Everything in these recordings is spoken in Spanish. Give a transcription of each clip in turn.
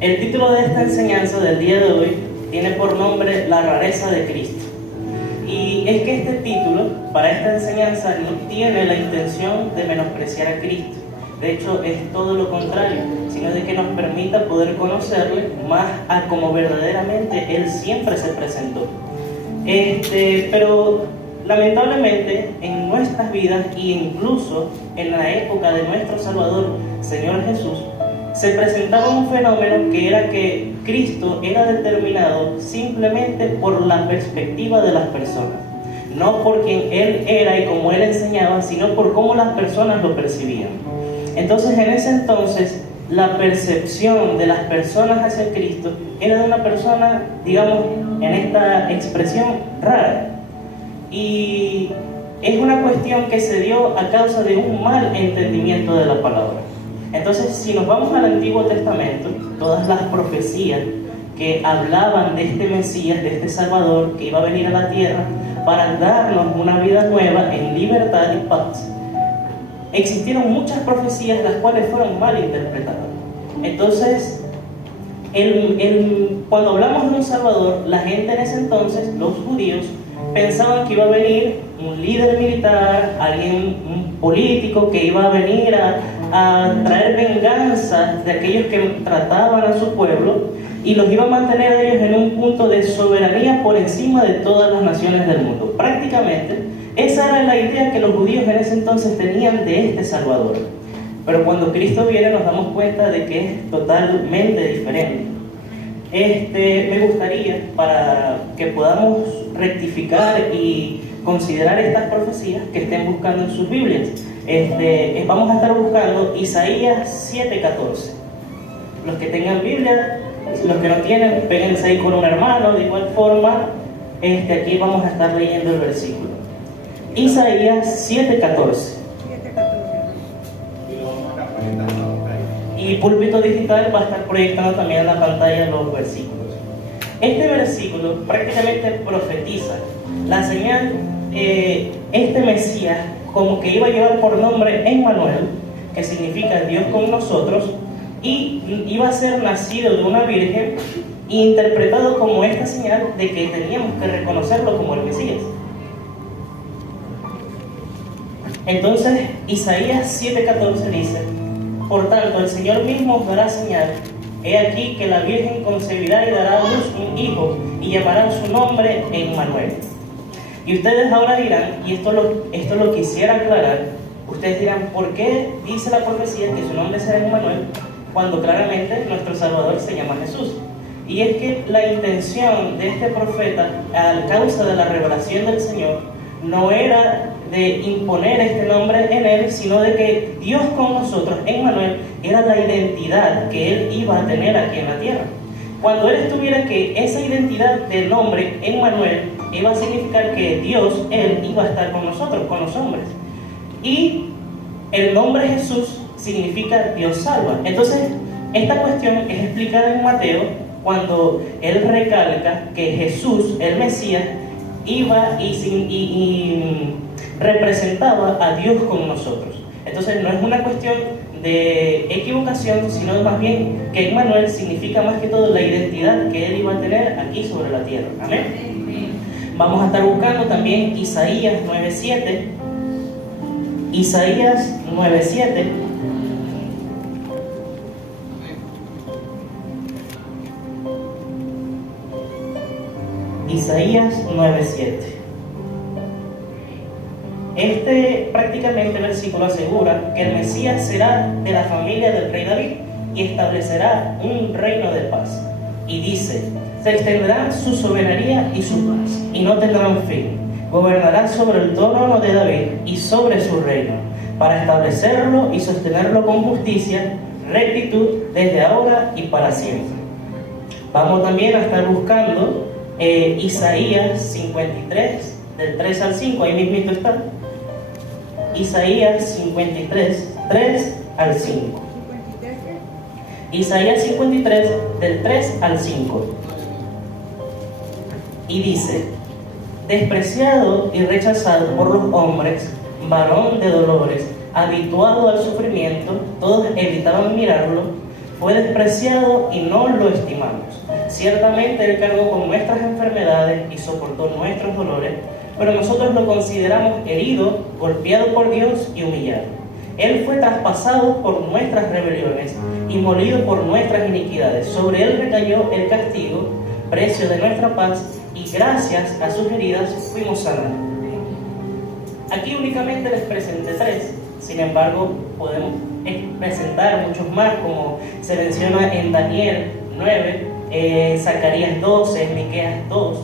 El título de esta enseñanza del día de hoy tiene por nombre La rareza de Cristo. Y es que este título para esta enseñanza no tiene la intención de menospreciar a Cristo. De hecho, es todo lo contrario, sino de que nos permita poder conocerle más a como verdaderamente Él siempre se presentó. Pero lamentablemente en nuestras vidas e incluso en la época de nuestro Salvador, Señor Jesús, se presentaba un fenómeno que era que Cristo era determinado simplemente por la perspectiva de las personas. No por quien Él era y cómo Él enseñaba, sino por cómo las personas lo percibían. Entonces, en ese entonces, la percepción de las personas hacia Cristo era de una persona, digamos, en esta expresión, rara. Y es una cuestión que se dio a causa de un mal entendimiento de la palabra. Entonces, si nos vamos al Antiguo Testamento, todas las profecías que hablaban de este Mesías, de este Salvador, que iba a venir a la tierra para darnos una vida nueva en libertad y paz, existieron muchas profecías las cuales fueron mal interpretadas. Entonces, cuando hablamos de un Salvador, la gente en ese entonces, los judíos, pensaban que iba a venir un líder militar, un político que iba a venir a traer venganza de aquellos que trataban a su pueblo y los iba a mantener a ellos en un punto de soberanía por encima de todas las naciones del mundo. Prácticamente, esa era la idea que los judíos en ese entonces tenían de este Salvador. Pero cuando Cristo viene nos damos cuenta de que es totalmente diferente. Me gustaría, para que podamos rectificar y considerar estas profecías, que estén buscando en sus Biblias. Vamos a estar buscando Isaías 7:14. Los que tengan Biblia, los que no tienen, péguense ahí con un hermano. De igual forma, aquí vamos a estar leyendo el versículo. Isaías 7:14. Y Púlpito Digital va a estar proyectando también en la pantalla los versículos. Este versículo prácticamente profetiza la señal, este Mesías, como que iba a llevar por nombre Emmanuel, que significa Dios con nosotros, y iba a ser nacido de una virgen, interpretado como esta señal de que teníamos que reconocerlo como el Mesías. Entonces, Isaías 7:14 dice: por tanto, el Señor mismo os dará señal. He aquí que la Virgen concebirá y dará a luz un hijo, y llamarán su nombre Emmanuel. Y ustedes ahora dirán, y esto lo quisiera aclarar, ustedes dirán, ¿por qué dice la profecía que su nombre será Emmanuel, cuando claramente nuestro Salvador se llama Jesús? Y es que la intención de este profeta, a causa de la revelación del Señor, no era de imponer este nombre en él, sino de que Dios con nosotros, Emmanuel, era la identidad que él iba a tener aquí en la tierra. Cuando él estuviera, que esa identidad del nombre Emmanuel iba a significar que Dios, él iba a estar con nosotros, con los hombres. Y el nombre Jesús significa Dios salva. Entonces, esta cuestión es explicada en Mateo, cuando él recalca que Jesús, el Mesías, iba y representaba a Dios con nosotros. Entonces no es una cuestión de equivocación, sino más bien que Emmanuel significa más que todo la identidad que él iba a tener aquí sobre la tierra. Amén. Vamos a estar buscando también Isaías 9:7. Isaías 9:7. Isaías 9:7. Prácticamente versículo asegura que el Mesías será de la familia del rey David y establecerá un reino de paz. Y dice: se extenderá su soberanía y su paz, y no tendrán fin. Gobernará sobre el trono de David y sobre su reino, para establecerlo y sostenerlo con justicia, rectitud, desde ahora y para siempre. Vamos también a estar buscando Isaías 53, del 3 al 5, ahí mismito está. Isaías 53, 3 al 5. Isaías 53, del 3 al 5. Y dice: despreciado y rechazado por los hombres, varón de dolores, habituado al sufrimiento, todos evitaban mirarlo, fue despreciado y no lo estimamos. Ciertamente Él cargó con nuestras enfermedades y soportó nuestros dolores, pero nosotros lo consideramos herido, golpeado por Dios y humillado. Él fue traspasado por nuestras rebeliones y molido por nuestras iniquidades. Sobre Él recayó el castigo, precio de nuestra paz, y gracias a sus heridas fuimos sanados. Aquí únicamente les presenté 3, sin embargo podemos presentar muchos más, como se menciona en Daniel 9, Zacarías 12, Miqueas 2,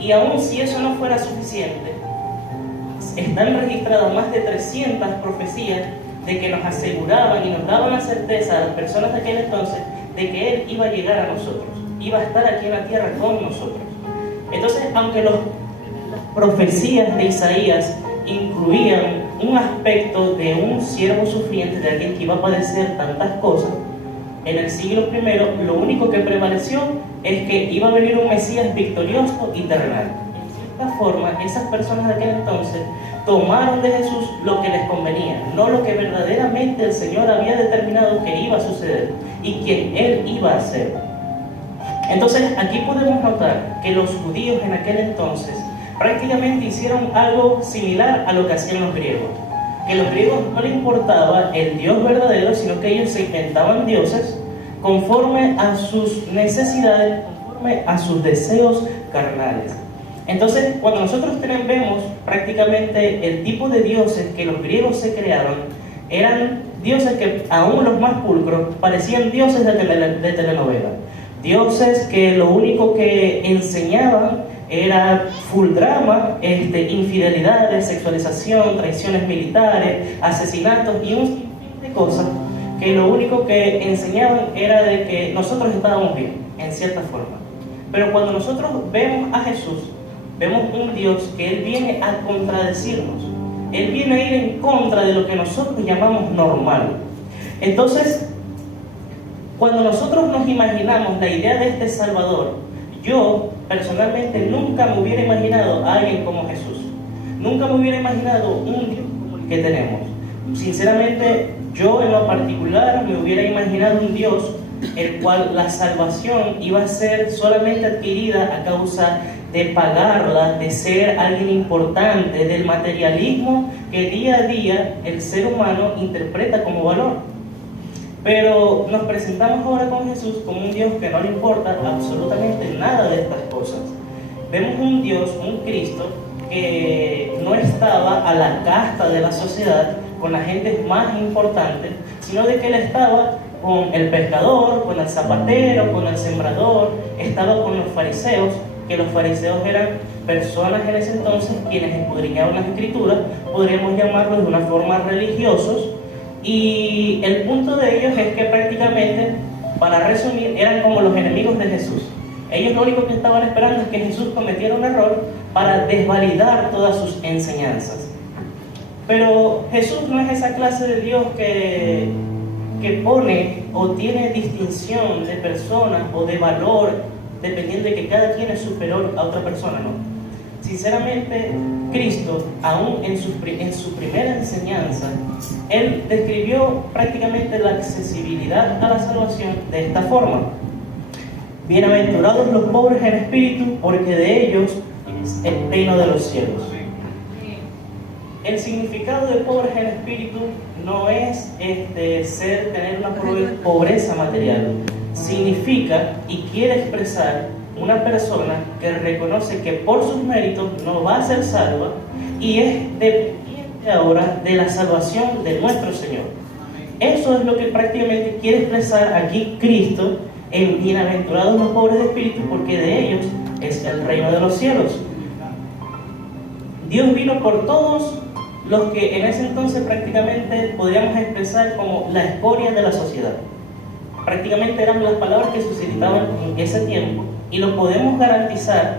y aun si eso no fuera suficiente, están registradas más de 300 profecías de que nos aseguraban y nos daban la certeza a las personas de aquel entonces de que Él iba a llegar a nosotros, iba a estar aquí en la tierra con nosotros. Entonces, aunque las profecías de Isaías incluían un aspecto de un siervo sufriente, de alguien que iba a padecer tantas cosas, en el siglo I lo único que prevaleció es que iba a venir un Mesías victorioso y terrenal. De esta forma, esas personas de aquel entonces tomaron de Jesús lo que les convenía, no lo que verdaderamente el Señor había determinado que iba a suceder y quien Él iba a ser. Entonces, aquí podemos notar que los judíos en aquel entonces prácticamente hicieron algo similar a lo que hacían los griegos. Que a los griegos no les importaba el Dios verdadero, sino que ellos se inventaban dioses conforme a sus necesidades, conforme a sus deseos carnales. Entonces, cuando nosotros vemos prácticamente el tipo de dioses que los griegos se crearon, eran dioses que, aún los más pulcros, parecían dioses de telenovela. Dioses que lo único que enseñaban era full drama, infidelidades, sexualización, traiciones militares, asesinatos y un sinfín de cosas que lo único que enseñaban era de que nosotros estábamos bien, en cierta forma. Pero cuando nosotros vemos a Jesús, vemos un Dios que Él viene a contradecirnos. Él viene a ir en contra de lo que nosotros llamamos normal. Entonces, cuando nosotros nos imaginamos la idea de este Salvador, yo personalmente nunca me hubiera imaginado a alguien como Jesús. Nunca me hubiera imaginado un Dios como el que tenemos. Sinceramente, yo en lo particular me hubiera imaginado un Dios el cual la salvación iba a ser solamente adquirida a causa de pagarla, de ser alguien importante, del materialismo que día a día el ser humano interpreta como valor. Pero nos presentamos ahora con Jesús como un Dios que no le importa absolutamente nada de estas cosas. Vemos un Dios, un Cristo, que no estaba a la casta de la sociedad, con la gente más importante, sino de que Él estaba con el pescador, con el zapatero, con el sembrador, estaba con los fariseos, que los fariseos eran personas en ese entonces quienes escudriñaban las escrituras, podríamos llamarlos de una forma religiosos, y el punto de ellos es que prácticamente, para resumir, eran como los enemigos de Jesús. Ellos lo único que estaban esperando es que Jesús cometiera un error para desvalidar todas sus enseñanzas. Pero Jesús no es esa clase de Dios que pone o tiene distinción de personas o de valor, dependiendo de que cada quien es superior a otra persona, ¿no? Sinceramente, Cristo, aún en su primera enseñanza, Él describió prácticamente la accesibilidad a la salvación de esta forma: bienaventurados los pobres en espíritu, porque de ellos es el reino de los cielos. El significado de pobres en espíritu no es tener una pobreza material. Significa y quiere expresar una persona que reconoce que por sus méritos no va a ser salva y es dependiente ahora de la salvación de nuestro Señor. Eso es lo que prácticamente quiere expresar aquí Cristo en bienaventurados los pobres de espíritu, porque de ellos es el reino de los cielos. Dios vino por todos los que en ese entonces prácticamente podríamos expresar como la escoria de la sociedad. Prácticamente eran las palabras que se utilizaban en ese tiempo, y lo podemos garantizar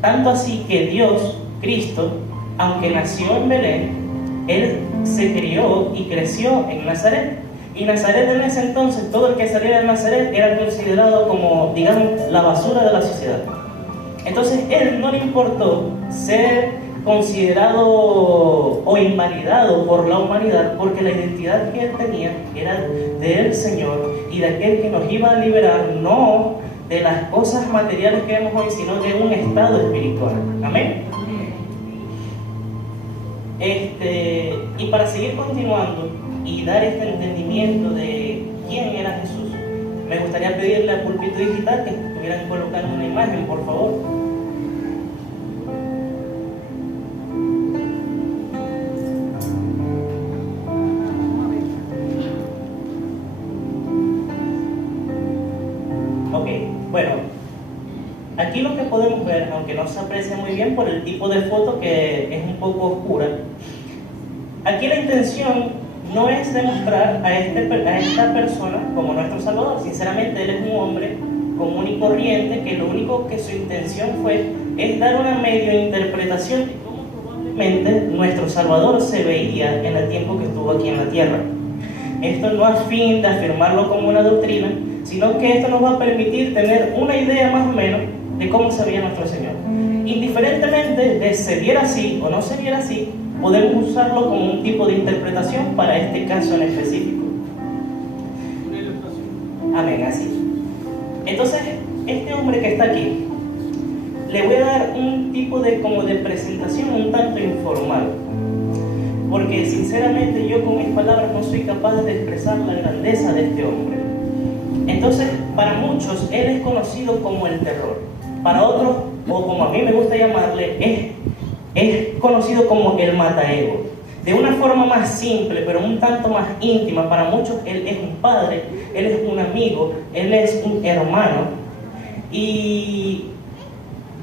tanto así que Dios, Cristo, aunque nació en Belén, Él se crió y creció en Nazaret. Y Nazaret en ese entonces, todo el que saliera de Nazaret era considerado como, digamos, la basura de la sociedad. Entonces Él no le importó ser considerado o invalidado por la humanidad, porque la identidad que él tenía era del Señor y de aquel que nos iba a liberar, no de las cosas materiales que vemos hoy, sino de un estado espiritual. Amén. Y para seguir continuando y dar este entendimiento de quién era Jesús, me gustaría pedirle al púlpito digital que estuvieran colocando una imagen, por favor. Ok, bueno, aquí lo que podemos ver, aunque no se aprecia muy bien por el tipo de foto que es un poco oscura, aquí la intención no es demostrar a esta persona como nuestro Salvador. Sinceramente, él es un hombre común y corriente que lo único que su intención es dar una medio interpretación de cómo probablemente nuestro Salvador se veía en el tiempo que estuvo aquí en la tierra. Esto no a fin de afirmarlo como una doctrina, sino que esto nos va a permitir tener una idea más o menos de cómo se veía nuestro Señor. Indiferentemente de se viera así o no se viera así, podemos usarlo como un tipo de interpretación para este caso en específico. Amén, así. Entonces, este hombre que está aquí, le voy a dar un tipo de presentación un tanto informal, porque sinceramente yo con mis palabras no soy capaz de expresar la grandeza de este hombre. Entonces, para muchos, él es conocido como el terror. Para otros, o como a mí me gusta llamarle, es conocido como el mataego. De una forma más simple, pero un tanto más íntima, para muchos él es un padre, él es un amigo, él es un hermano. Y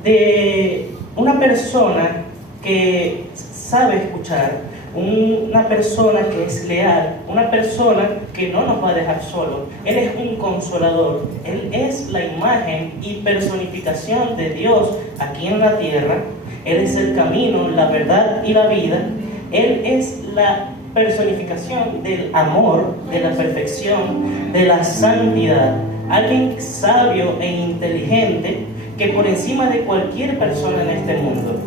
de una persona que sabe escuchar, una persona que es leal, una persona que no nos va a dejar solos. Él es un consolador, él es la imagen y personificación de Dios aquí en la tierra. Él es el camino, la verdad y la vida. Él es la personificación del amor, de la perfección, de la santidad. Alguien sabio e inteligente que por encima de cualquier persona en este mundo.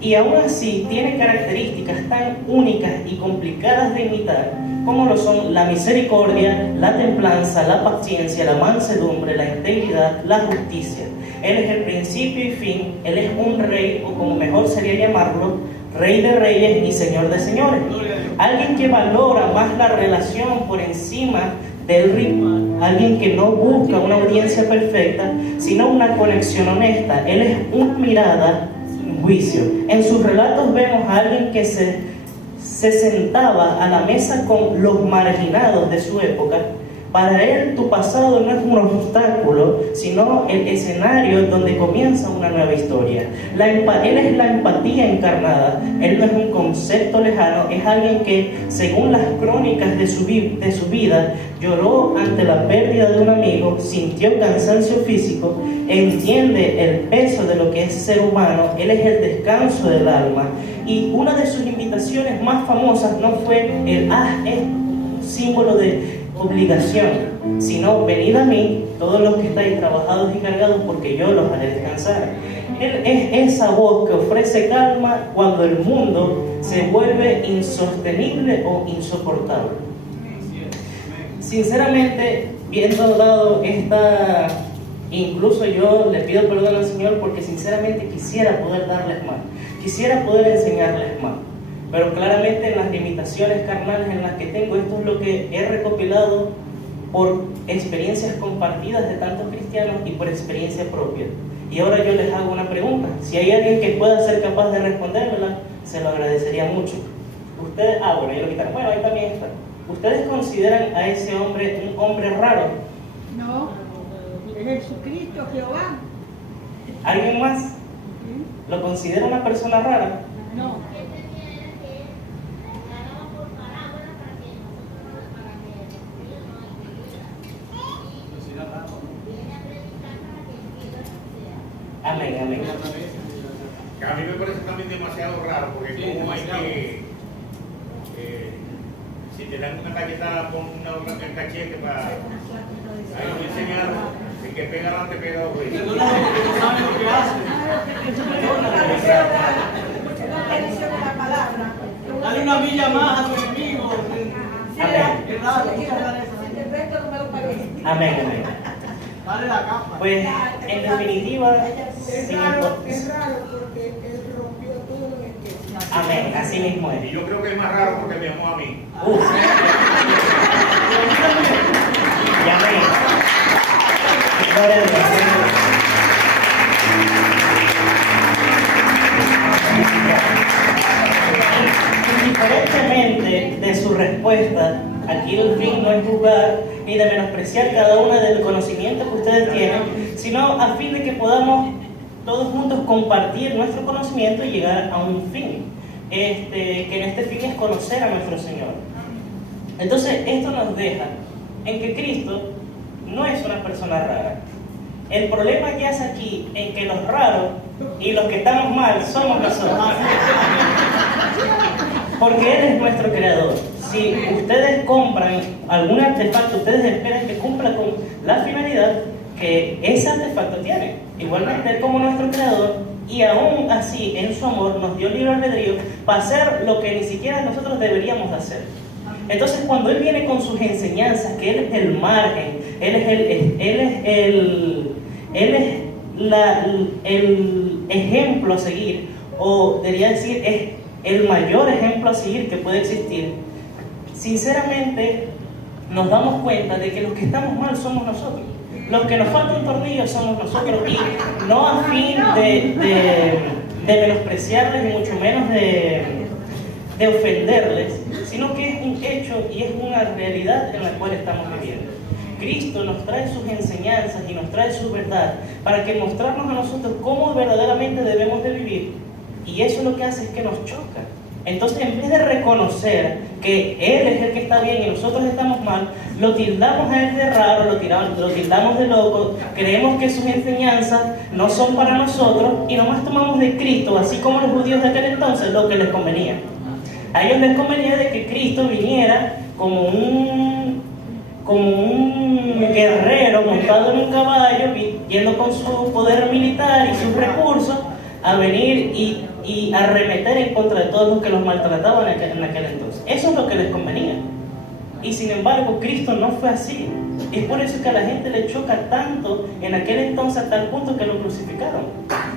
Y aún así tiene características tan únicas y complicadas de imitar como lo son la misericordia, la templanza, la paciencia, la mansedumbre, la integridad, la justicia. Él es el principio y fin, Él es un rey, o como mejor sería llamarlo, Rey de reyes y Señor de señores. Alguien que valora más la relación por encima del ritual, alguien que no busca una audiencia perfecta, sino una conexión honesta. Él es una mirada sin juicio. En sus relatos vemos a alguien que se sentaba a la mesa con los marginados de su época. Para él, tu pasado no es un obstáculo, sino el escenario donde comienza una nueva historia. Él es la empatía encarnada. Él no es un concepto lejano, es alguien que, según las crónicas de su vida, lloró ante la pérdida de un amigo, sintió cansancio físico, entiende el peso de lo que es ser humano. Él es el descanso del alma. Y una de sus invitaciones más famosas no fue el símbolo de obligación, sino venid a mí todos los que estáis trabajados y cargados, porque yo los haré descansar. Él es esa voz que ofrece calma cuando el mundo se vuelve insostenible o insoportable. Sinceramente, viendo dado esta, incluso yo le pido perdón al Señor porque sinceramente quisiera poder darles más, quisiera poder enseñarles más. Pero claramente en las limitaciones carnales en las que tengo, esto es lo que he recopilado por experiencias compartidas de tantos cristianos y por experiencia propia. Y ahora yo les hago una pregunta. Si hay alguien que pueda ser capaz de respondérmela, se lo agradecería mucho. Ustedes, bueno, ya lo quitaron. Bueno, ahí también está. ¿Ustedes consideran a ese hombre un hombre raro? No, es Jesucristo, Jehová. ¿Alguien más? ¿Lo considera una persona rara? No. Amén, amén. A mí me parece también demasiado raro, porque sí, como hay que, si te dan una cachetada, pon una en el cachete para... Ahí me enseñaron, el que pega no te pega dos veces. No saben lo que hacen. Dale una milla más a tu enemigo. Amén. El resto no me lo pagué. Amén, amén. Dale la capa. Pues, en definitiva, Es sin raro impor- porque él rompió todo lo que amén, así mismo Y es. yo creo que es más raro porque me amó a mí. Uf. Y amén. Gloria a Dios. Indiferentemente de su respuesta, aquí el fin no es juzgar ni de menospreciar cada uno del conocimiento que ustedes tienen, sino a fin de que podamos todos juntos compartir nuestro conocimiento y llegar a un fin, que en este fin es conocer a nuestro Señor. Entonces, esto nos deja en que Cristo no es una persona rara. El problema yace aquí en que los raros y los que estamos mal somos nosotros. Porque Él es nuestro creador. Si ustedes compran algún artefacto, ustedes esperan que cumpla con la finalidad que ese artefacto tiene. Igualmente Él como nuestro creador, y aún así en su amor nos dio libre albedrío para hacer lo que ni siquiera nosotros deberíamos hacer. Entonces cuando Él viene con sus enseñanzas, que Él es el margen, Él es el ejemplo a seguir, o debería decir, es el mayor ejemplo a seguir que puede existir, sinceramente nos damos cuenta de que los que estamos mal somos nosotros. Los que nos falta un tornillo somos nosotros, y no a fin de menospreciarles, ni mucho menos de ofenderles, sino que es un hecho y es una realidad en la cual estamos viviendo. Cristo nos trae sus enseñanzas y nos trae su verdad para que mostrarnos a nosotros cómo verdaderamente debemos de vivir, y eso lo que hace es que nos choca. Entonces, en vez de reconocer que Él es el que está bien y nosotros estamos mal, lo tildamos a Él de raro, lo tildamos de loco, creemos que sus enseñanzas no son para nosotros y nomás tomamos de Cristo, así como los judíos de aquel entonces, lo que les convenía. A ellos les convenía de que Cristo viniera como un guerrero montado en un caballo, yendo con su poder militar y sus recursos, a venir y arremeter en contra de todos los que los maltrataban en aquel entonces. Eso es lo que les convenía. Y sin embargo, Cristo no fue así. Es por eso que a la gente le choca tanto en aquel entonces, a tal punto que lo crucificaron.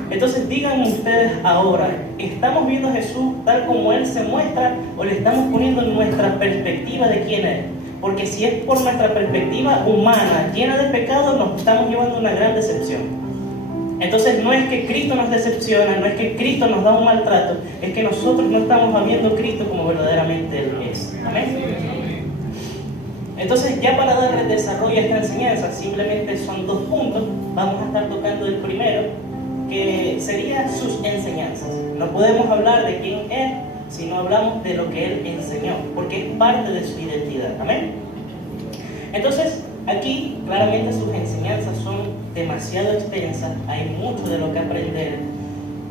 Entonces díganme ustedes ahora, ¿estamos viendo a Jesús tal como Él se muestra, o le estamos poniendo nuestra perspectiva de quién es? Porque si es por nuestra perspectiva humana, llena de pecado, nos estamos llevando a una gran decepción. Entonces no es que Cristo nos decepciona, no es que Cristo nos da un maltrato, es que nosotros no estamos viendo a Cristo como verdaderamente Él es. Amén. Entonces, ya para darle desarrollo a esta enseñanza, simplemente son 2 puntos. Vamos a estar tocando el primero, que sería sus enseñanzas. No podemos hablar de quién es si no hablamos de lo que Él enseñó, porque es parte de su identidad. Amén. Entonces, aquí claramente sus enseñanzas son demasiado extensas, hay mucho de lo que aprender,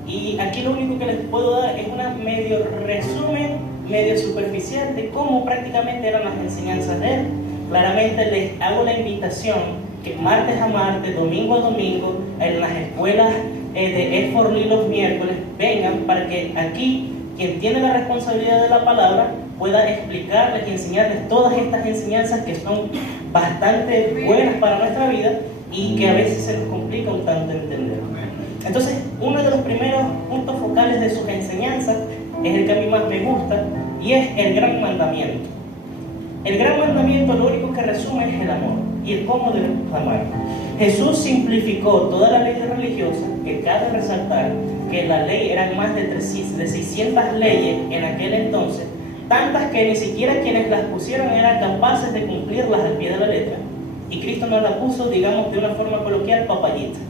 y aquí lo único que les puedo dar es una medio resumen, medio superficial de cómo prácticamente eran las enseñanzas de Él. Claramente les hago la invitación que martes a martes, domingo a domingo, en las escuelas de E4Lee los miércoles, vengan para que aquí quien tiene la responsabilidad de la palabra pueda explicarles y enseñarles todas estas enseñanzas que son bastante buenas para nuestra vida y que a veces se nos complica un tanto entender. Entonces, uno de los primeros puntos focales de sus enseñanzas es el que a mí más me gusta, y es el gran mandamiento. El gran mandamiento lo único que resume es el amor y el cómo debemos amar. Jesús simplificó toda la ley religiosa, que cabe resaltar que la ley eran más de 600 leyes en aquel entonces, tantas que ni siquiera quienes las pusieron eran capaces de cumplirlas al pie de la letra. Y Cristo nos la puso, digamos, de una forma coloquial, papayita.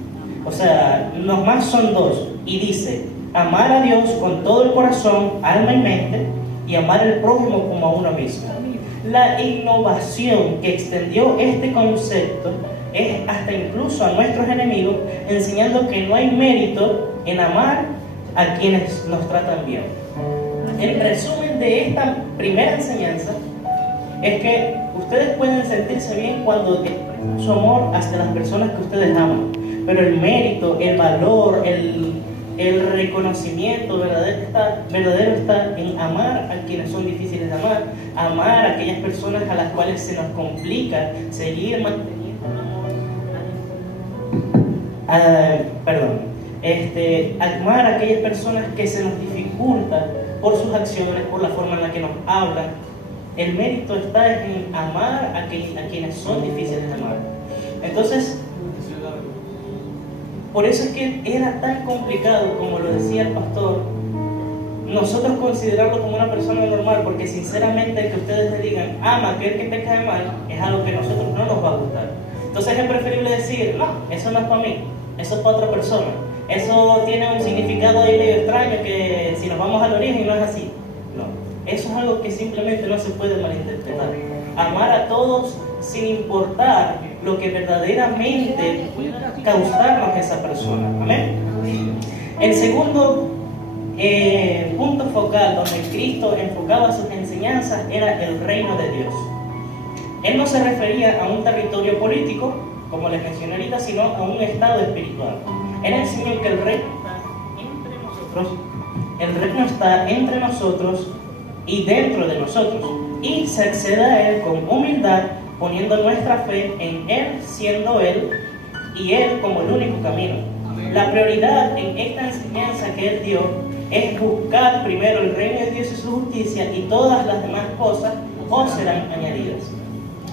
O sea, los más son 2. Y dice, amar a Dios con todo el corazón, alma y mente, y amar al prójimo como a uno mismo. La innovación que extendió este concepto es hasta incluso a nuestros enemigos, enseñando que no hay mérito en amar a quienes nos tratan bien. El resumen de esta primera enseñanza es que ustedes pueden sentirse bien cuando expresan su amor hacia las personas que ustedes aman, pero el mérito, el valor, El reconocimiento verdadero está en amar a quienes son difíciles de amar a aquellas personas a las cuales se nos complica seguir manteniendo amar a aquellas personas que se nos dificulta por sus acciones, por la forma en la que nos hablan. El mérito está en amar a quienes son difíciles de amar. Entonces, por eso es que era tan complicado, como lo decía el pastor, nosotros considerarlo como una persona normal, porque sinceramente que ustedes le digan, ama a aquel que te cae mal, es algo que a nosotros no nos va a gustar. Entonces es preferible decir, no, eso no es para mí, eso es para otra persona. Eso tiene un significado ahí medio extraño que si nos vamos al origen no es así. No, eso es algo que simplemente no se puede malinterpretar. Amar a todos sin importar lo que verdaderamente pueda causarnos esa persona. Amén. El segundo punto focal donde Cristo enfocaba sus enseñanzas era el reino de Dios. Él no se refería a un territorio político, como les mencioné ahorita, sino a un estado espiritual. Él enseñó que el reino está entre nosotros y dentro de nosotros, y se accede a Él con humildad, poniendo nuestra fe en Él, siendo Él y Él como el único camino. La prioridad en esta enseñanza que Él dio es buscar primero el reino de Dios y su justicia, y todas las demás cosas os serán añadidas.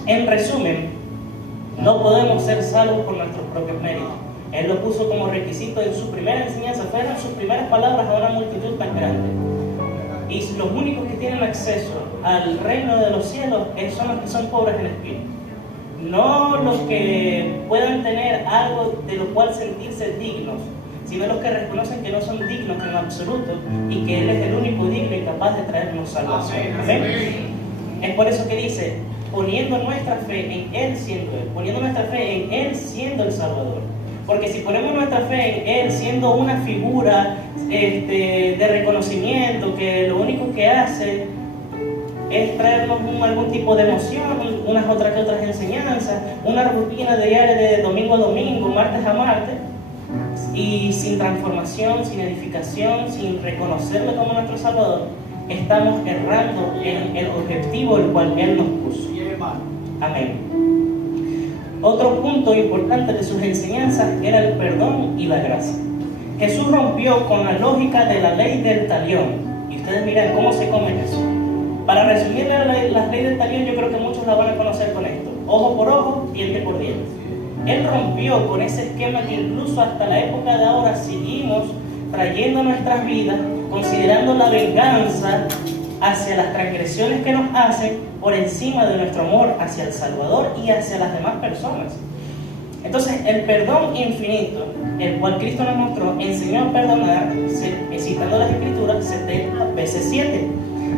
En resumen, no podemos ser salvos por nuestros propios méritos. Él lo puso como requisito en su primera enseñanza, fueron sus primeras palabras a una multitud tan grande. Y los únicos que tienen acceso al reino de los cielos son los que son pobres en espíritu. No los que puedan tener algo de lo cual sentirse dignos, sino los que reconocen que no son dignos en absoluto y que Él es el único digno y capaz de traernos salvación. Amén. Es por eso que dice, poniendo nuestra fe en Él siendo Él, poniendo nuestra fe en Él siendo el Salvador. Porque si ponemos nuestra fe en Él siendo una figura de reconocimiento que lo único que hace es traernos algún tipo de emoción, unas otras que otras enseñanzas, una rutina diaria de domingo a domingo, martes a martes, y sin transformación, sin edificación, sin reconocerlo como nuestro Salvador, estamos errando en el objetivo el cual Él nos puso. Amén. Otro punto importante de sus enseñanzas era el perdón y la gracia. Jesús rompió con la lógica de la ley del talión. Y ustedes miran cómo se come eso. Para resumir la ley del talión, yo creo que muchos la van a conocer con esto. Ojo por ojo, diente por diente. Él rompió con ese esquema que incluso hasta la época de ahora seguimos trayendo a nuestras vidas, considerando la venganza hacia las transgresiones que nos hacen por encima de nuestro amor hacia el Salvador y hacia las demás personas. Entonces, el perdón infinito, el cual Cristo nos mostró, enseñó a perdonar, citando las Escrituras, 70 veces 7,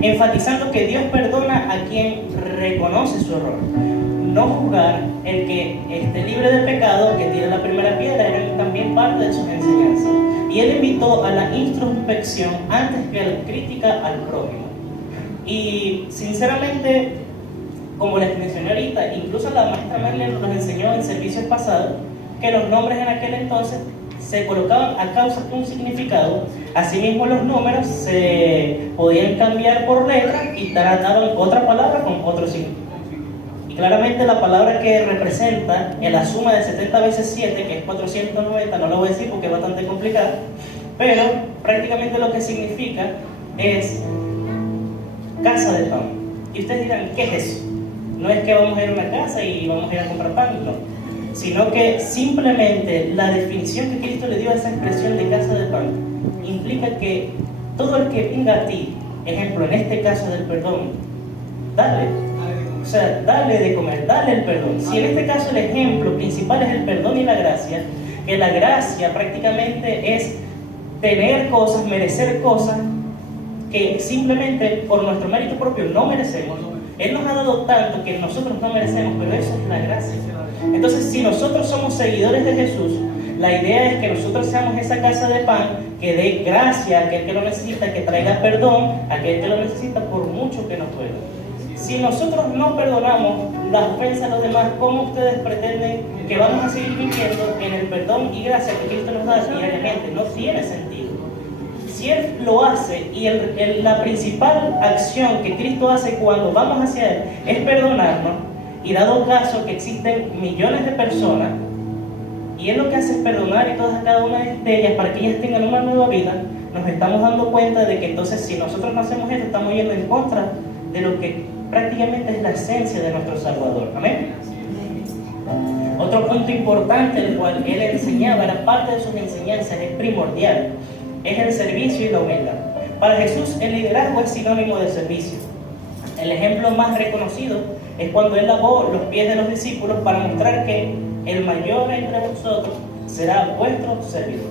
enfatizando que Dios perdona a quien reconoce su error. No juzgar el que esté libre de pecado, que tire la primera piedra, era también parte de sus enseñanzas. Y Él invitó a la introspección antes que a la crítica al prójimo. Y sinceramente, como les mencioné ahorita, incluso la maestra Merlin nos enseñó en servicios pasados que los nombres en aquel entonces se colocaban a causa de un significado. Asimismo, los números se podían cambiar por letra y daban otra palabra con otro significado. Y claramente la palabra que representa en la suma de 70 veces 7, que es 490, no lo voy a decir porque es bastante complicado, pero prácticamente lo que significa es casa de pan. Y ustedes dirán, ¿qué es eso? No es que vamos a ir a una casa y vamos a ir a comprar pan, no. Sino que simplemente la definición que Cristo le dio a esa expresión de casa de pan implica que todo el que venga a ti, ejemplo, en este caso del perdón, dale. O sea, dale de comer, dale el perdón. Si en este caso el ejemplo principal es el perdón y la gracia, que la gracia prácticamente es tener cosas, merecer cosas que simplemente por nuestro mérito propio no merecemos. Él nos ha dado tanto que nosotros no merecemos, pero eso es la gracia. Entonces, si nosotros somos seguidores de Jesús, la idea es que nosotros seamos esa casa de pan que dé gracia a aquel que lo necesita, que traiga perdón a aquel que lo necesita por mucho que nos duela. Si nosotros no perdonamos las ofensas a los demás, ¿cómo ustedes pretenden que vamos a seguir viviendo en el perdón y gracia que Cristo nos da diariamente? No tiene sentido. si Él lo hace y la principal acción que Cristo hace cuando vamos hacia Él es perdonarnos, y dado caso que existen millones de personas y Él lo que hace es perdonar y todas cada una de ellas para que ellas tengan una nueva vida, nos estamos dando cuenta de que entonces si nosotros no hacemos esto, estamos yendo en contra de lo que prácticamente es la esencia de nuestro Salvador. Amén. Otro punto importante del cual Él enseñaba, era parte de sus enseñanzas, es primordial, es el servicio y la humildad. Para Jesús el liderazgo es sinónimo de servicio. El ejemplo más reconocido es cuando Él lavó los pies de los discípulos para mostrar que el mayor entre vosotros será vuestro servidor.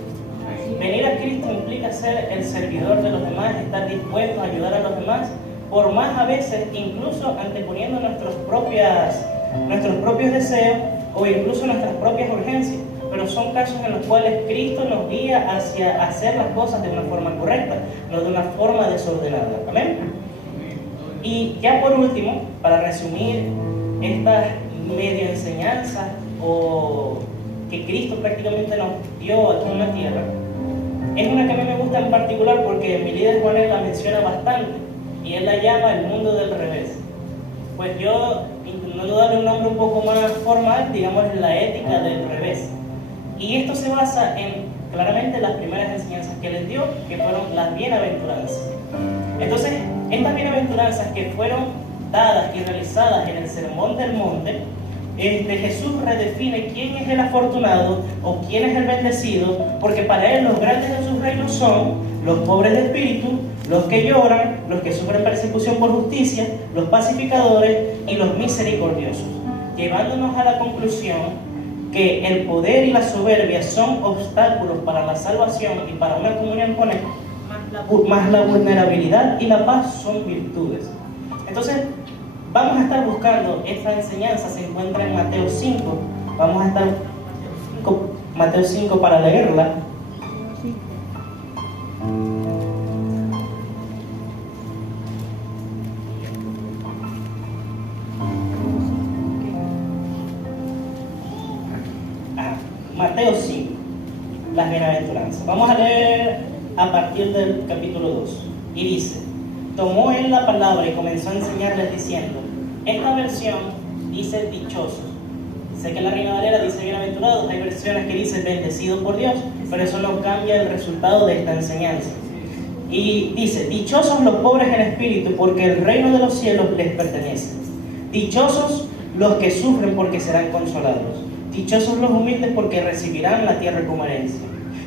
Venir a Cristo implica ser el servidor de los demás, estar dispuesto a ayudar a los demás, por más a veces incluso anteponiendo nuestros propios deseos o incluso nuestras propias urgencias, pero son casos en los cuales Cristo nos guía hacia hacer las cosas de una forma correcta, no de una forma desordenada. Amén. Y ya por último, para resumir estas medio enseñanzas o que Cristo prácticamente nos dio aquí en la tierra, es una que a mí me gusta en particular porque mi líder Juan la menciona bastante y él la llama el mundo del revés. Pues yo, intentando darle un nombre un poco más formal, digamos la ética del revés. Y esto se basa en claramente las primeras enseñanzas que les dio, que fueron las bienaventuranzas. Entonces, estas bienaventuranzas que fueron dadas y realizadas en el Sermón del Monte, Jesús redefine quién es el afortunado o quién es el bendecido, porque para Él los grandes de su reino son los pobres de espíritu, los que lloran, los que sufren persecución por justicia, los pacificadores y los misericordiosos, llevándonos a la conclusión que el poder y la soberbia son obstáculos para la salvación y para una comunión con Él, más la vulnerabilidad y la paz son virtudes. Entonces, vamos a estar buscando esta enseñanza, se encuentra en Mateo 5, vamos a estar con Mateo 5 para leerla. Mateo 5, las bienaventuranzas. Vamos a leer a partir del capítulo 2. Y dice: tomó Él la palabra y comenzó a enseñarles diciendo, esta versión dice dichosos. Sé que la Reina Valera dice bienaventurados, hay versiones que dicen bendecidos por Dios, pero eso no cambia el resultado de esta enseñanza. Y dice, dichosos los pobres en espíritu, porque el reino de los cielos les pertenece. Dichosos los que sufren, porque serán consolados. Dichosos los humildes, porque recibirán la tierra como herencia.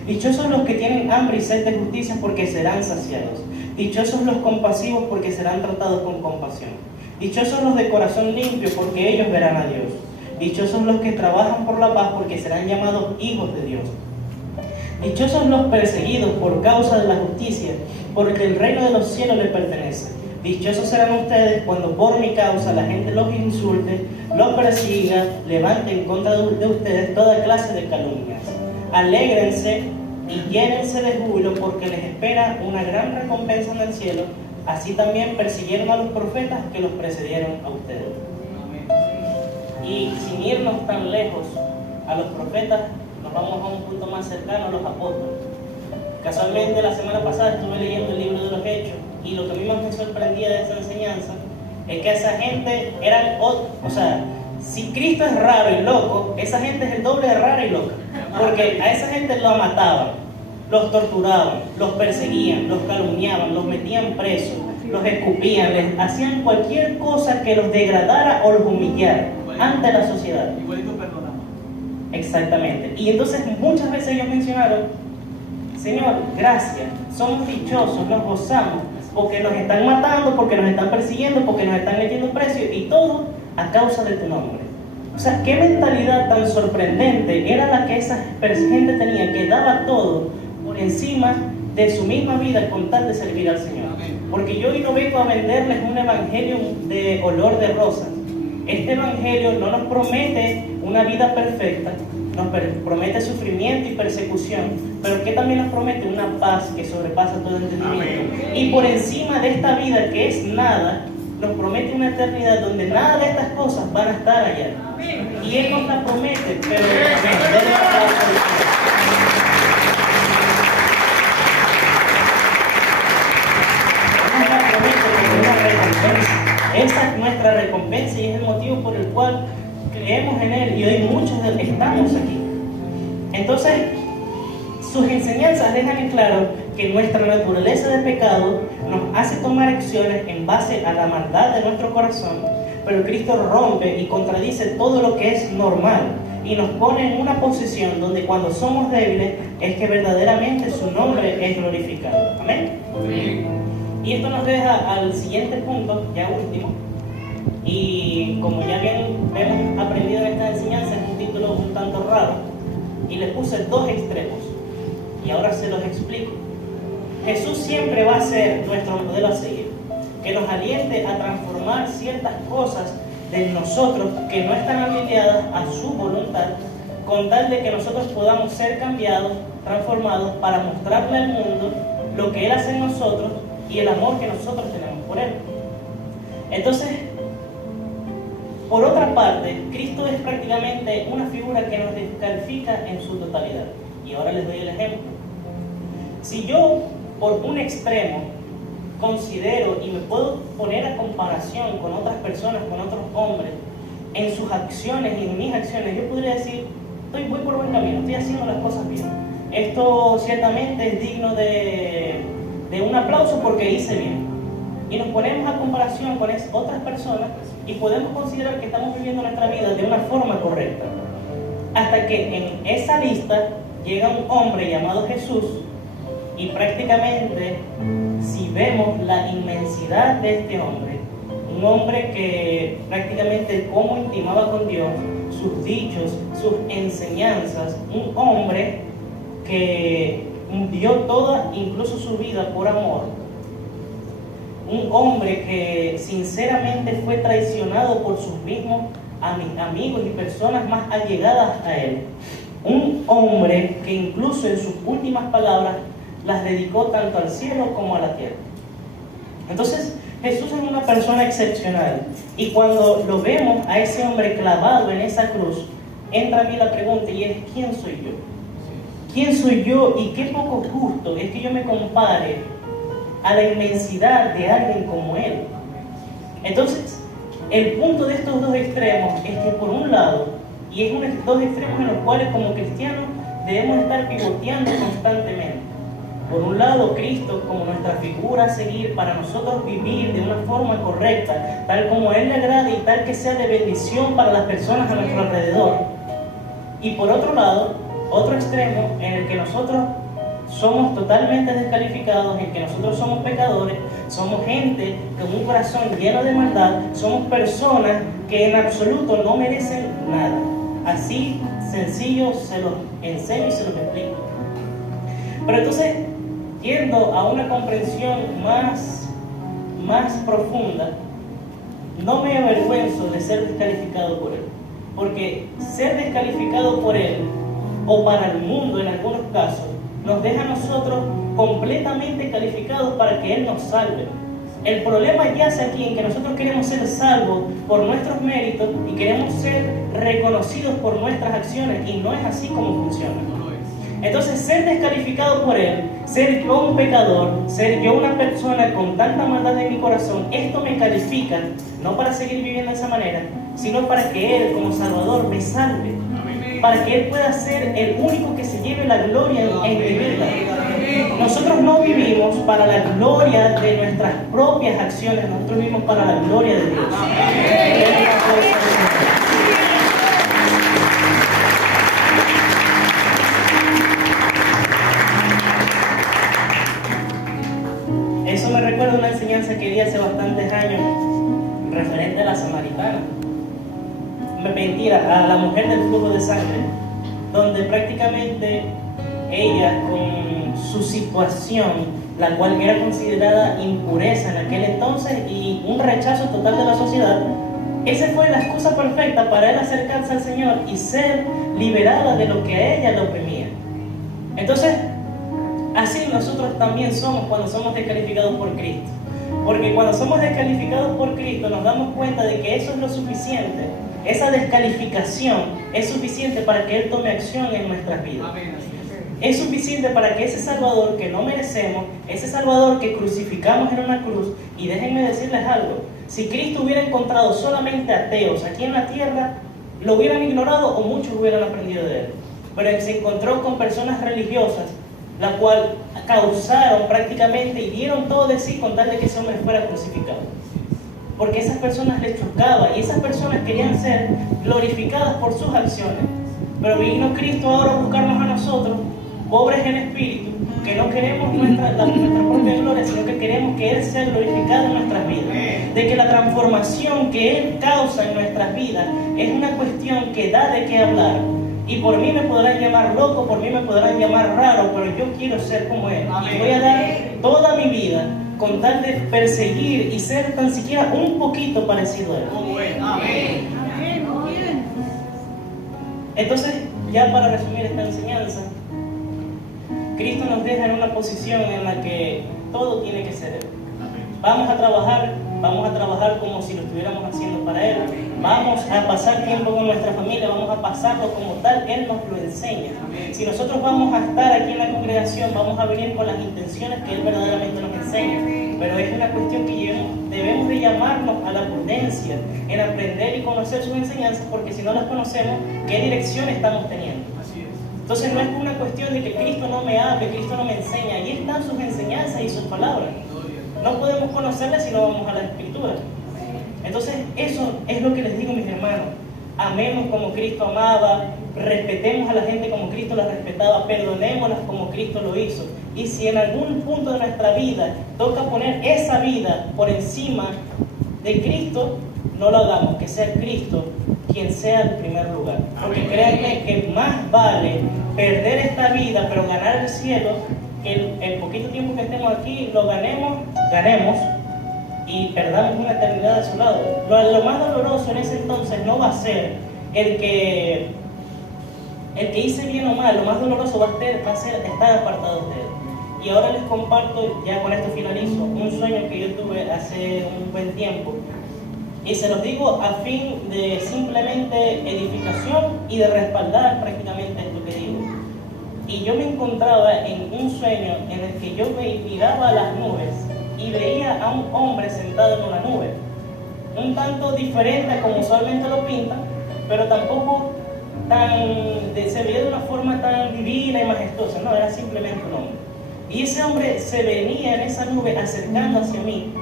Dichosos los que tienen hambre y sed de justicia, porque serán saciados. Dichosos los compasivos, porque serán tratados con compasión. Dichosos los de corazón limpio, porque ellos verán a Dios. Dichosos los que trabajan por la paz, porque serán llamados hijos de Dios. Dichosos los perseguidos por causa de la justicia, porque el reino de los cielos les pertenece. Dichosos serán ustedes cuando por mi causa la gente los insulte, los persiga, levante en contra de ustedes toda clase de calumnias. Alégrense y llénense de júbilo, porque les espera una gran recompensa en el cielo. Así también persiguieron a los profetas que los precedieron a ustedes. Y sin irnos tan lejos a los profetas, nos vamos a un punto más cercano a los apóstoles. Casualmente la semana pasada estuve leyendo el libro de los Hechos, y lo que a mí más me sorprendía de esa enseñanza es que esa gente eran, o sea, si Cristo es raro y loco, esa gente es el doble de rara y loca, porque a esa gente los mataban, los torturaban, los perseguían, los calumniaban, los metían presos, los escupían, les hacían cualquier cosa que los degradara o los humillara ante la sociedad. Igualito perdonamos. Exactamente. Y entonces muchas veces ellos mencionaron, Señor, gracias, somos dichosos, nos gozamos, porque nos están matando, porque nos están persiguiendo, porque nos están metiendo preso, y todo a causa de tu nombre. O sea, qué mentalidad tan sorprendente era la que esa gente tenía, que daba todo por encima de su misma vida con tal de servir al Señor. Porque yo hoy no vengo a venderles un evangelio de olor de rosas. Este evangelio no nos promete una vida perfecta, nos promete sufrimiento y persecución, pero que también nos promete una paz que sobrepasa todo entendimiento. Y por encima de esta vida que es nada, nos promete una eternidad donde nada de estas cosas van a estar allá. Y Él nos la promete, pero nuestra recompensa y es el motivo por el cual creemos en Él y hoy muchos estamos aquí. Entonces, sus enseñanzas dejan en claro que nuestra naturaleza de pecado nos hace tomar acciones en base a la maldad de nuestro corazón, pero Cristo rompe y contradice todo lo que es normal y nos pone en una posición donde cuando somos débiles es que verdaderamente su nombre es glorificado. Amén. Y esto nos deja al siguiente punto, ya último, y como ya bien hemos aprendido en esta enseñanza, es un título un tanto raro, y le puse dos extremos, y ahora se los explico. Jesús siempre va a ser nuestro modelo a seguir, que nos aliente a transformar ciertas cosas de nosotros que no están alineadas a su voluntad, con tal de que nosotros podamos ser cambiados, transformados, para mostrarle al mundo lo que Él hace en nosotros y el amor que nosotros tenemos por Él. Entonces, por otra parte, Cristo es prácticamente una figura que nos descalifica en su totalidad. Y ahora les doy el ejemplo. Si yo, por un extremo, considero y me puedo poner a comparación con otras personas, con otros hombres, en sus acciones y en mis acciones, yo podría decir, voy por buen camino, estoy haciendo las cosas bien. Esto ciertamente es digno de un aplauso porque hice bien. Y nos ponemos a comparación con otras personas y podemos considerar que estamos viviendo nuestra vida de una forma correcta. Hasta que en esa lista llega un hombre llamado Jesús y prácticamente, si vemos la inmensidad de este hombre, un hombre que prácticamente cómo intimaba con Dios, sus dichos, sus enseñanzas, un hombre que dio toda, incluso su vida, por amor. Un hombre que sinceramente fue traicionado por sus mismos amigos y personas más allegadas a él. Un hombre que incluso en sus últimas palabras las dedicó tanto al cielo como a la tierra. Entonces, Jesús es una persona excepcional. Y cuando lo vemos a ese hombre clavado en esa cruz, entra a mí la pregunta y es, ¿quién soy yo? ¿Quién soy yo y qué poco justo es que yo me compare a la inmensidad de alguien como Él? Entonces, el punto de estos dos extremos es que por un lado, y es dos extremos en los cuales como cristianos debemos estar pivoteando constantemente. Por un lado, Cristo como nuestra figura a seguir para nosotros vivir de una forma correcta, tal como Él le agrade y tal que sea de bendición para las personas a nuestro alrededor. Y por otro lado, otro extremo en el que nosotros somos totalmente descalificados, en que nosotros somos pecadores, somos gente con un corazón lleno de maldad, somos personas que en absoluto no merecen nada. Así, sencillo, se los enseño y se los explico. Pero entonces, yendo a una comprensión más profunda, no me avergüenzo de ser descalificado por Él. Porque ser descalificado por Él, o para el mundo en algunos casos, nos deja a nosotros completamente calificados para que Él nos salve. El problema yace aquí en que nosotros queremos ser salvos por nuestros méritos y queremos ser reconocidos por nuestras acciones, y no es así como funciona. Entonces, ser descalificado por Él, ser yo un pecador, ser yo una persona con tanta maldad en mi corazón, esto me califica no para seguir viviendo de esa manera, sino para que Él como Salvador me salve, para que Él pueda ser el único que se lleve la gloria en mi vida. Nosotros no vivimos para la gloria de nuestras propias acciones, nosotros vivimos para la gloria de Dios. Eso me recuerda una enseñanza que di hace bastantes años referente a la samaritana. Mentira, a la mujer del flujo de sangre, donde prácticamente ella, con su situación, la cual era considerada impureza en aquel entonces y un rechazo total de la sociedad, esa fue la excusa perfecta para él acercarse al Señor y ser liberada de lo que a ella la oprimía. Entonces, así nosotros también somos cuando somos descalificados por Cristo. Porque cuando somos descalificados por Cristo nos damos cuenta de que eso es lo suficiente. Esa descalificación es suficiente para que Él tome acción en nuestras vidas. Es suficiente para que ese Salvador que no merecemos, ese Salvador que crucificamos en una cruz, y déjenme decirles algo, Si Cristo hubiera encontrado solamente ateos aquí en la tierra, lo hubieran ignorado o muchos hubieran aprendido de él. Pero se encontró con personas religiosas, la cual causaron prácticamente y dieron todo de sí con tal de que ese hombre fuera crucificado. Porque esas personas les chocaba y esas personas querían ser glorificadas por sus acciones. Pero vino Cristo ahora a buscarnos a nosotros, pobres en espíritu, que no queremos nuestra propia gloria, sino que queremos que Él sea glorificado en nuestras vidas. De que la transformación que Él causa en nuestras vidas es una cuestión que da de qué hablar. Y por mí me podrán llamar loco, por mí me podrán llamar raro, pero yo quiero ser como Él. Y voy a dar toda mi vida con tal de perseguir y ser tan siquiera un poquito parecido a Él. Amén. Entonces, ya para resumir esta enseñanza, Cristo nos deja en una posición en la que todo tiene que ser Él. Vamos a trabajar como si lo estuviéramos haciendo para Él. Vamos a pasar tiempo con nuestra familia, vamos a pasarlo como tal, Él nos lo enseña. Si nosotros vamos a estar aquí en la congregación, vamos a venir con las intenciones que Él verdaderamente nos enseña. Pero es una cuestión que debemos de llamarnos a la prudencia, en aprender y conocer sus enseñanzas, porque si no las conocemos, ¿qué dirección estamos teniendo? Entonces no es una cuestión de que Cristo no me hable, Cristo no me enseña. Allí están sus enseñanzas y sus palabras. No podemos conocerlas si no vamos a la Escritura. Entonces eso es lo que les digo, mis hermanos. Amemos como Cristo amaba, respetemos a la gente como Cristo la respetaba, perdonémoslas como Cristo lo hizo. Y si en algún punto de nuestra vida toca poner esa vida por encima de Cristo, no lo hagamos, que sea Cristo quien sea el primer lugar. Porque créanme que más vale perder esta vida pero ganar el cielo, que el poquito tiempo que estemos aquí lo ganemos y perdamos una eternidad de su lado. Lo más doloroso en ese entonces no va a ser el que hice bien o mal. Lo más doloroso va a ser estar apartados de Él. Y ahora les comparto, ya con esto finalizo, un sueño que yo tuve hace un buen tiempo. Y se los digo a fin de simplemente edificación y de respaldar prácticamente esto que digo. Y yo me encontraba en un sueño en el que yo miraba a las nubes y veía a un hombre sentado en una nube. Un tanto diferente a como usualmente lo pintan, pero tampoco se veía de una forma tan divina y majestuosa. No, era simplemente un hombre. Y ese hombre se venía en esa nube acercando hacia mí.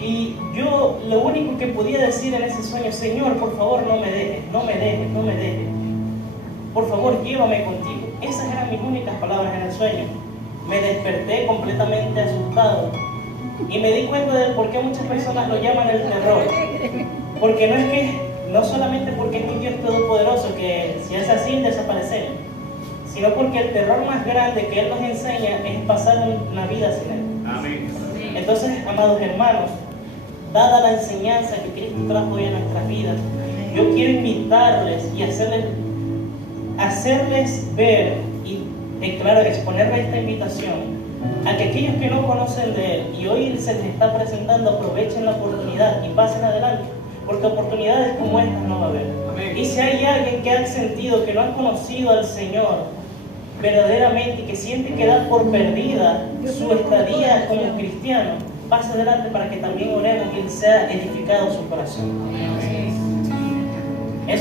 Y yo lo único que podía decir en ese sueño: Señor, por favor, no me dejes, no me dejes, no me dejes. Por favor, llévame contigo. Esas eran mis únicas palabras en el sueño. Me desperté completamente asustado y me di cuenta de por qué muchas personas lo llaman el terror. Porque no solamente porque es un Dios todopoderoso que si es así desaparecemos, sino porque el terror más grande que Él nos enseña es pasar una vida sin Él. Amén. Entonces, amados hermanos, dada la enseñanza que Cristo trajo hoy a nuestras vidas, yo quiero invitarles y hacerles ver y claro, exponerles esta invitación a que aquellos que no conocen de Él y hoy se les está presentando, aprovechen la oportunidad y pasen adelante, porque oportunidades como estas no va a haber. Amén. Y si hay alguien que ha sentido que no ha conocido al Señor verdaderamente y que siente que da por perdida su estadía como cristiano, pase adelante para que también oremos y sea edificado su corazón.